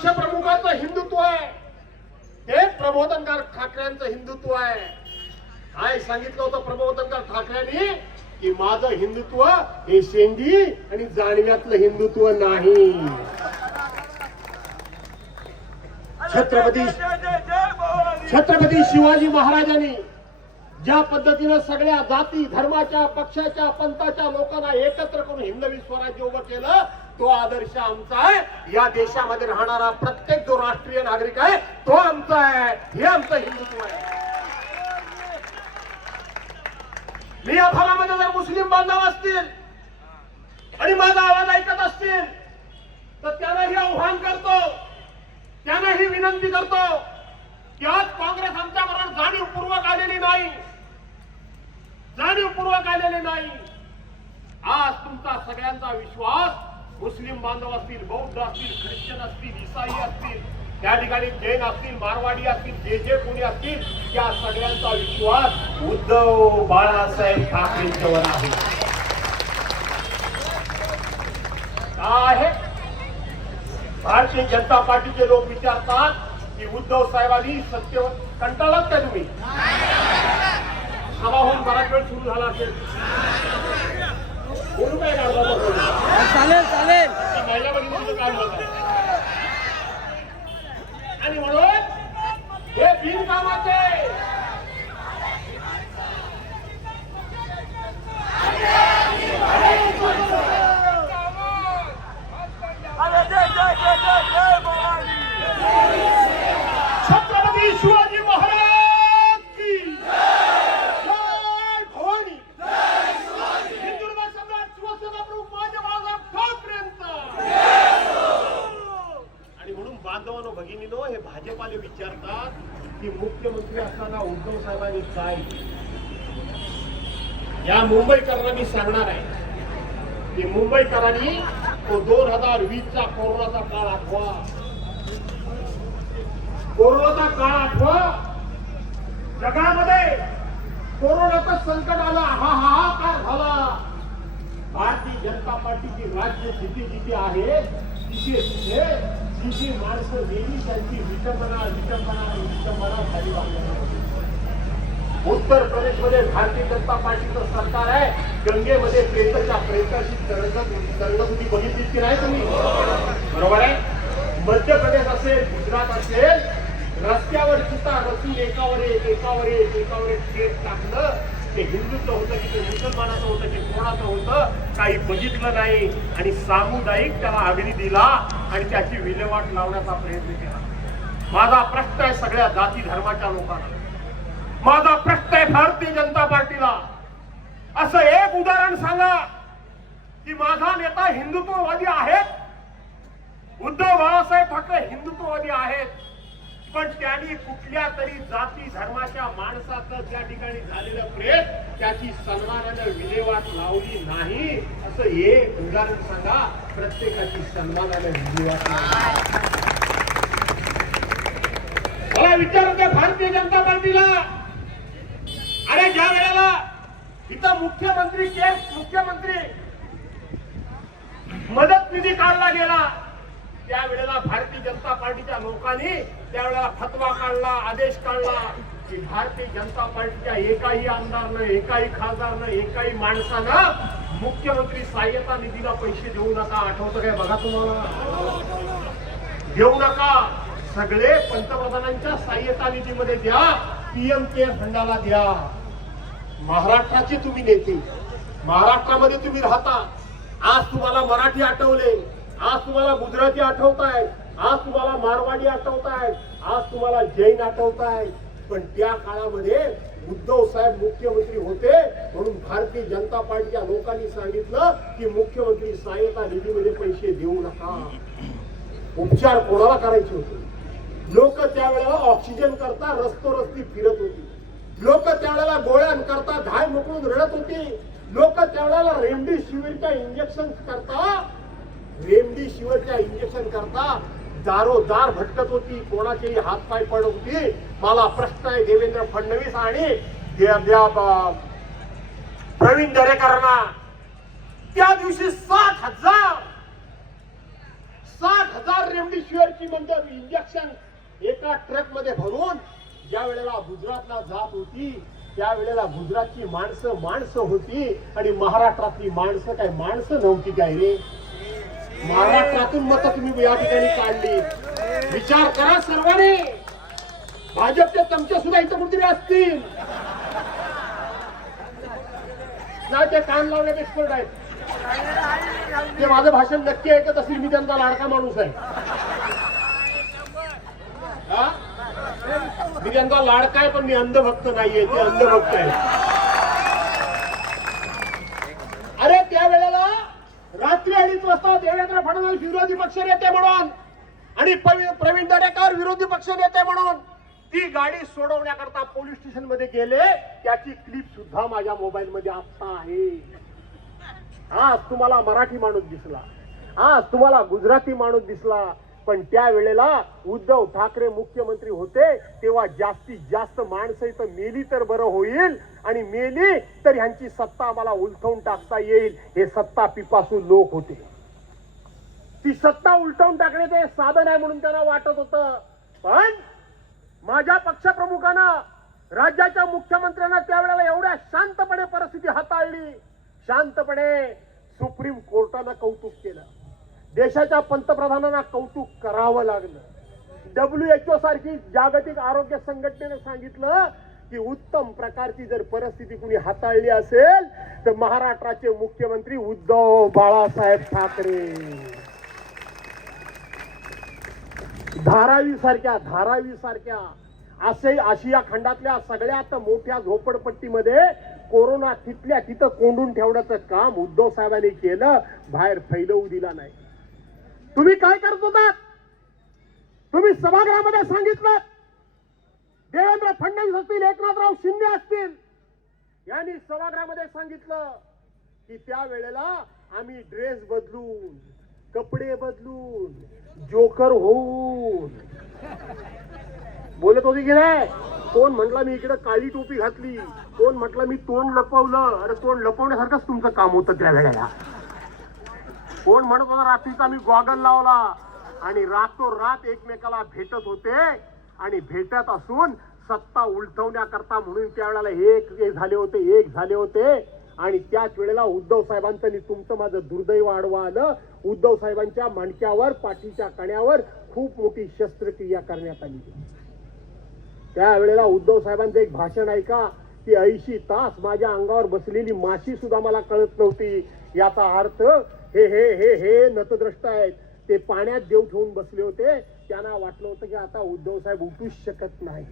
पक्षप्रमुखाचं हिंदुत्व आहे, हे प्रबोधनकार ठाकरेंचं हिंदुत्व आहे. काय सांगितलं होतं प्रबोधनकार ठाकरेंनी की माझं हिंदुत्व हे शेंडी आणि जाणव्यातलं हिंदुत्व नाही. छत्रपती शिवाजी महाराजांनी ज्या पद्धतीने सगळ्या जाती धर्माच्या पक्षाच्या पंथाच्या लोकांना एकत्र करून हिंदवी स्वराज्य उभं केलं, तो आदर्श आमचा आहे. या देशामध्ये राहणारा प्रत्येक जो राष्ट्रीय नागरिक आहे तो आमचा आहे. हे आमचं हिंदुत्व आहे. मी या भागामध्ये जर मुस्लिम बांधव असतील आणि माझा आवाज ऐकत असतील तर त्यांनाही आव्हान करतो, त्यांनाही विनंती करतो की आज काँग्रेस आमच्याबरोबर जाणीवपूर्वक आलेली नाही, जाणीवपूर्वक आलेली नाही. आज तुमचा सगळ्यांचा विश्वास मुस्लिम बांधव असतील, बौद्ध असतील, ख्रिश्चन असतील, ईसाई असतील, त्या ठिकाणी जैन असतील, मारवाडी असतील, जे कोणी असतील, त्या सगळ्यांचा विश्वास उद्धव बाळासाहेब ठाकरेंच्यावर आहे. काय आहे? भारतीय जनता पार्टीचे लोक विचारतात की उद्धव साहेबांनी सत्य कंटाळलात का तुम्ही? सभाहून बराच वेळ सुरू झाला असेल. बोलू काय चालेल चालेल महिला भगिनीचं काम होत आणि म्हणून हे बिनकामाचे छत्रपती शिवाजी महाराज की जय भवानी. हिंदुत्व सम्राट शिवसेना प्रमुख माझ्या बाळासाहेब ठाकरेंचा. आणि म्हणून बांधवांनो भगिनीनो, हे भाजपाले विचारतात की मुख्यमंत्री असताना उद्धव साहेबांनी काय केलं. या मुंबईकरांना मी सांगणार आहे की मुंबईकरांनी तो 2020चा कोरोनाचा काळ आठवा. कोरोनाचा काळ आठवा. जगामध्ये कोरोनाचं संकट आलं, हाहाकार झाला. भारतीय जनता पार्टीची राज्य स्थिती जिथे आहे तिथे जी माणसं गेली त्यांची विटंबना झाली. उत्तर प्रदेशमध्ये भारतीय जनता पार्टीचं सरकार आहे. गंगेमध्ये प्रेताची तरंगती बघितली की नाही तुम्ही? बरोबर आहे. मध्य प्रदेश असेल, गुजरात असेल, रस्त्यावर चिता रचून एकावर एक ट्रेन टाकलं. ते हिंदूचं होतं की ते मुसलमानाचं होतं की कोणाचं होतं काही बघितलं नाही आणि सामुदायिक त्याला अग्नी दिला आणि त्याची विल्हेवाट लावण्याचा प्रयत्न केला. माझा प्रश्न आहे सगळ्या जाती धर्माच्या लोकांना, माझा प्रश्न आहे भारतीय जनता पार्टीला, असं एक उदाहरण सांगा की माझा नेता हिंदुत्ववादी आहेत, उद्धव बाळासाहेब ठाकरे हिंदुत्ववादी आहेत, पण त्यांनी कुठल्या तरी जाती धर्माच्या माणसाचं त्या ठिकाणी झालेलं प्रेम त्याची सन्मानाने विल्हेवाट लावली नाही. असं एक उदाहरण सांगा प्रत्येकाची सन्मानाने विल्हेवाट लावली. मला विचारते भारतीय जनता पार्टीला, अरे ज्या वेळेला इथं मुख्यमंत्री मदत निधी काढला गेला त्यावेळेला भारतीय जनता पार्टीच्या लोकांनी त्यावेळेला फतवा काढला, आदेश काढला की भारतीय जनता पार्टीच्या एकाही आमदारनं, एकाही खासदारनं, एकाही माणसानं मुख्यमंत्री सहाय्यता निधीला पैसे देऊ नका. आठवतं काय बघा तुम्हाला? देऊ नका. सगळे पंतप्रधानांच्या सहाय्यता निधीमध्ये द्या, पीएम केअर फंडाला द्या. महाराष्ट्राचे तुम्ही नेते, महाराष्ट्रामध्ये तुम्ही राहता. आज तुम्हाला मराठी आठवले, आज तुम्हाला गुजराती आठवताय, आज तुम्हाला मारवाडी आठवताय, आज तुम्हाला जैन आठवताय. पण त्या काळामध्ये उद्धव साहेब मुख्यमंत्री होते म्हणून भारतीय जनता पार्टीच्या लोकांनी सांगितलं की मुख्यमंत्री सहाय्यता निधीमध्ये पैसे देऊ नका. उपचार कोणाला करायचे होते? लोक त्यावेळेला ऑक्सिजन करता रस्ती फिरत होती. लोक त्यावेळेला गोळ्यांकरता धाय मोकळून रडत होती. लोक त्यावेळेला रेमडेसिवीरच्या इंजेक्शन करता दारोदार भटकत होती. कोणाचेही हातपाय पडत होती. मला प्रश्न आहे देवेंद्र फडणवीस आणि प्रवीण दरेकरांना, त्या दिवशी 60,000 60,000 रेमडेसिवीरची म्हणजे इंजेक्शन एका ट्रक मध्ये भरून ज्या वेळेला गुजरातला जात होती त्यावेळेला गुजरातची माणसं होती आणि महाराष्ट्रातली माणसं काय माणसं नव्हती काय रे. महाराष्ट्रातून मत तुम्ही या ठिकाणी काढली. विचार करा सर्वांनी. भाजपचे चमचे सुद्धा इथं कुठेतरी असतील ना. ते कान लावण्यात एक्सपर्ट आहेत. ते माझं भाषण नक्की ऐकत असतील. मी त्यांचा लाडका माणूस आहे. मी त्यांचा लाडका आहे पण मी अंधभक्त नाहीये. ते अंधभक्त आहे. अरे त्यावेळेला रात्री 2:30 वाजता देवेंद्र फडणवीस विरोधी पक्ष नेते म्हणून आणि प्रवीण दरेकर विरोधी पक्ष नेते म्हणून ती गाडी सोडवण्याकरता पोलीस स्टेशन मध्ये गेले. त्याची क्लिप सुद्धा माझ्या मोबाईल मध्ये आता आहे. आज तुम्हाला मराठी माणूस दिसला, आज तुम्हाला गुजराती माणूस दिसला, पण त्यावेळेला उद्धव ठाकरे मुख्यमंत्री होते तेव्हा जास्तीत जास्त माणसं इथं मेली तर बरं होईल आणि मेली तर ह्यांची सत्ता आम्हाला उलटवून टाकता येईल. हे सत्ता पिपासू लोक होते. ती सत्ता उलटवून टाकण्याचे साधन आहे म्हणून त्यांना वाटत होतं. पण माझ्या पक्षप्रमुखानं राज्याच्या मुख्यमंत्र्यांना त्यावेळेला एवढ्या शांतपणे परिस्थिती हाताळली. शांतपणे सुप्रीम कोर्टानं कौतुक केलं. देशाच्या पंतप्रधानांना कौतुक करावं लागलं. WHO सारखी जागतिक आरोग्य संघटनेनं सांगितलं की उत्तम प्रकारची जर परिस्थिती कुणी हाताळली असेल तर महाराष्ट्राचे मुख्यमंत्री उद्धव बाळासाहेब ठाकरे. धारावी सारख्या असे आशिया खंडातल्या सगळ्यात मोठ्या झोपडपट्टीमध्ये कोरोना तिथल्या तिथं कोंडून ठेवण्याचं काम उद्धव साहेबांनी केलं. बाहेर फैलवू दिला नाही. तुम्ही काय करत होता? तुम्ही सभागृहामध्ये सांगितलं. देवेंद्र फडणवीस असतील, एकनाथराव शिंदे असतील, यांनी सभागृहामध्ये सांगितलं की त्या वेळेला आम्ही ड्रेस बदलून, कपडे बदलून, जोकर होऊन बोलत होती की नाही. कोण म्हटलं मी इकडे काळी टोपी घातली, कोण म्हटलं मी तोंड लपवलं. अरे तोंड लपवण्यासारखंच तुमचं काम होतं त्या वेळेला. कोण म्हणत होता रात्रीचा मी गॉगल लावला आणि रातोरात एकमेकाला भेटत होते आणि भेटत असून सत्ता उलटवण्याकरता म्हणून त्यावेळेला एक झाले होते आणि त्याच वेळेला उद्धव साहेबांचं आणि तुमचं माझं दुर्दैव आडवं आलं. उद्धव साहेबांच्या मणक्यावर, पाठीच्या कण्यावर खूप मोठी शस्त्रक्रिया करण्यात आली. त्यावेळेला उद्धव साहेबांचं एक भाषण ऐका की 80 तास माझ्या अंगावर बसलेली माशी सुद्धा मला कळत नव्हती. याचा अर्थ हे नतद्रष्ट आहेत. ते पाण्यात देव ठेवून बसले होते. त्यांना वाटलं होतं की आता उद्धव साहेब उठूच शकत नाही.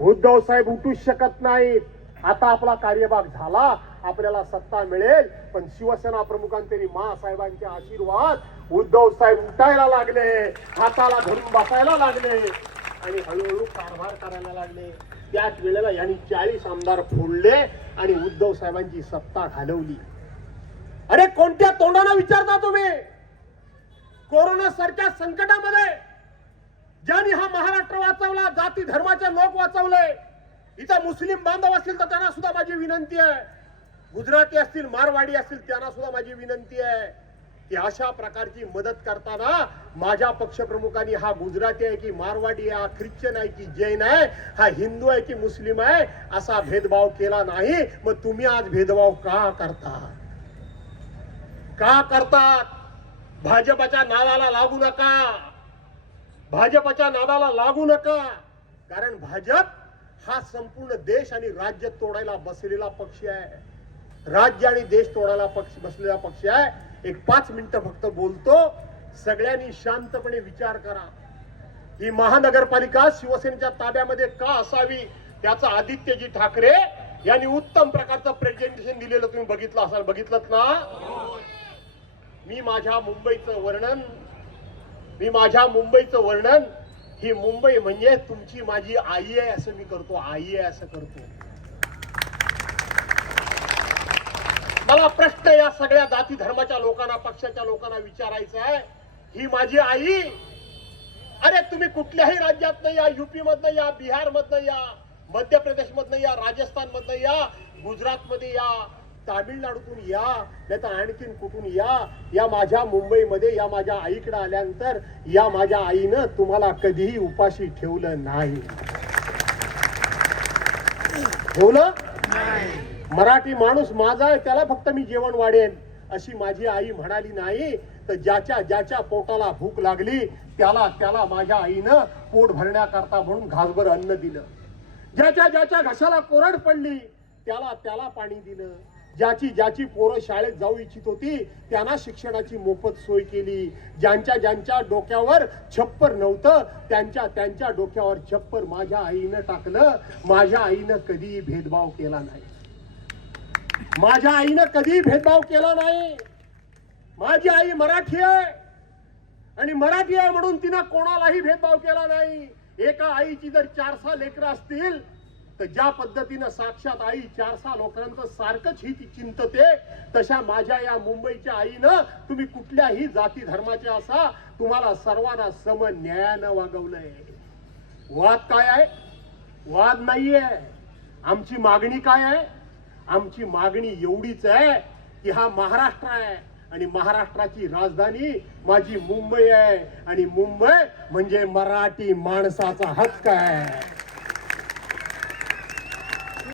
उद्धव साहेब उठूच शकत नाहीत. आता आपला कार्यभाग झाला, आपल्याला सत्ता मिळेल. पण शिवसेना प्रमुखांचे महासाहेबांचे आशीर्वाद उद्धव साहेब उठायला लागले, हाताला धरून बसायला लागले आणि हळूहळू कारभार करायला लागले. त्याच वेळेला यांनी 40 आमदार फोडले आणि उद्धव साहेबांची सत्ता घालवली. अरे कोणत्या तोंडाने विचारता तुम्ही? कोरोना सारख्या संकटामध्ये ज्यांनी हा महाराष्ट्र वाचवला, जाती धर्माचे लोक वाचवले. इथं मुस्लिम बांधव असतील तर त्यांना सुद्धा माझी विनंती आहे, गुजराती असतील, मारवाडी असतील, त्यांना सुद्धा माझी विनंती आहे की अशा प्रकारची मदत करताना माझ्या पक्षप्रमुखांनी हा गुजराती आहे की मारवाडी आहे, हा ख्रिश्चन आहे की जैन आहे, हा हिंदू आहे की मुस्लिम आहे असा भेदभाव केला नाही. मग तुम्ही आज भेदभाव का करतात? भाजपच्या नादाला लागू नका. भाजपच्या नादाला लागू नका. कारण भाजप हा संपूर्ण देश आणि राज्य तोडायला बसलेला पक्ष आहे. राज्य आणि देश तोडायला बसलेला पक्ष आहे. एक 5 मिनिटं फक्त बोलतो. सगळ्यांनी शांतपणे विचार करा. ही महानगरपालिका शिवसेनेच्या ताब्यामध्ये का असावी? त्याचा आदित्यजी ठाकरे यांनी उत्तम प्रकारचं प्रेझेंटेशन दिलेलं तुम्ही बघितलं असाल. बघितलंच ना? मी माझ्या मुंबईचं वर्णन ही मुंबई म्हणजे तुमची माझी आई आहे असं मी करतो. आई आहे असं करतो. मला प्रश्न या सगळ्या जाती धर्माच्या लोकांना, पक्षाच्या लोकांना विचारायचा आहे. ही माझी आई. अरे तुम्ही कुठल्याही राज्यात या, युपी मधनं या, बिहार मधनं या, मध्य प्रदेश मधनं या, राजस्थान मधनं या, गुजरात मध्ये या, तामिळनाडूतून या नाही तर आणखीन कुठून या माझ्या मुंबईमध्ये या माझ्या आईकडे आल्यानंतर या माझ्या आईनं तुम्हाला कधीही उपाशी ठेवलं नाही. ठेवलं? मराठी माणूस माझा आहे, त्याला फक्त मी जेवण वाढेन अशी माझी आई म्हणाली नाही. तर ज्याच्या पोटाला भूक लागली त्याला माझ्या आईनं पोट भरण्याकरता म्हणून घासभर अन्न दिलं. ज्याच्या घशाला कोरड पडली त्याला पाणी दिलं. ज्याची पोरं शाळेत जाऊ इच्छित होती त्यांना शिक्षणाची मोफत सोय केली. ज्यांच्या डोक्यावर छप्पर नव्हतं त्यांच्या डोक्यावर छप्पर माझ्या आईनं टाकलं. माझ्या आईनं कधी भेदभाव केला नाही. माझ्या आईनं कधी भेदभाव केला नाही. माझी आई मराठी आहे आणि मराठी आहे म्हणून तिनं कोणालाही भेदभाव केला नाही. एका आईची जर 4-6 लेकरं असतील तर ज्या पद्धतीनं साक्षात आई 4-6 लोकांचं सारखंच ही ती चिंतते तशा माझ्या या मुंबईच्या आईनं तुम्ही कुठल्याही जाती धर्माचे असा तुम्हाला सर्वांना सम न्यायानं वागवलंय. वाद काय आहे? वाद नाहीये. आमची मागणी काय आहे? आमची मागणी एवढीच आहे की हा महाराष्ट्र आहे आणि महाराष्ट्राची राजधानी माझी मुंबई आहे आणि मुंबई म्हणजे मराठी माणसाचा हक्क आहे.